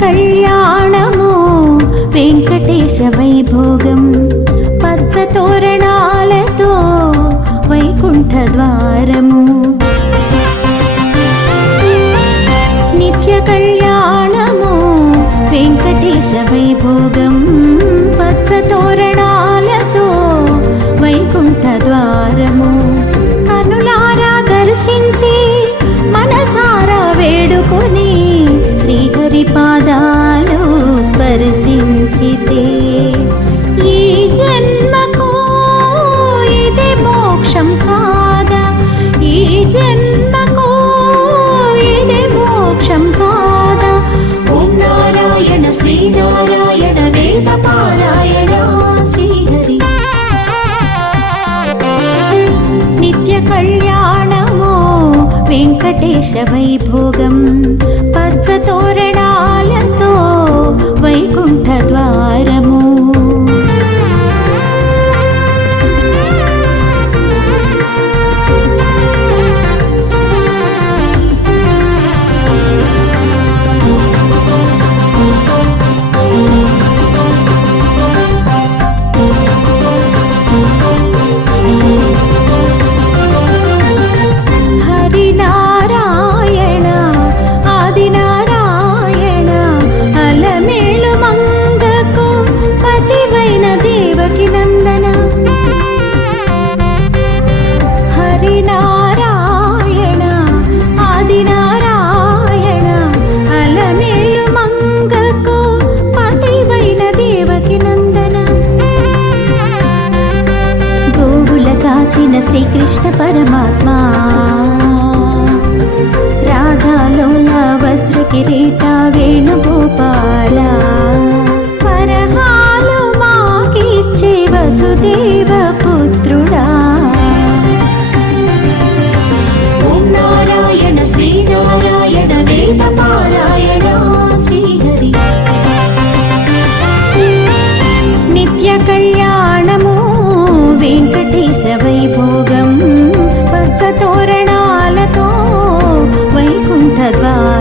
కళ్యాణము వెంకటేశ వైభోగం. పచ్చ తోరణాలతో వైకుంఠ ద్వారము. నిత్య కళ్యాణము వెంకటేశ వైభోగం. పచ్చ తోరణ పాదాలు స్పర్శించితే ఈ జన్మకు ఇది మోక్షం కాదా? ఈ జన్మకు ఇది మోక్షం కాదా? ఓం నారాయణ శ్రీనారాయణ వేద పారాయణ శ్రీహరి నిత్య కళ్యాణము వెంకటేశ వైభోగం. పచ్చతో దాచిన శ్రీకృష్ణ పరమాత్మ. రాధాలో వజ్ర కిరీట వేణుగోపాలా. Bye.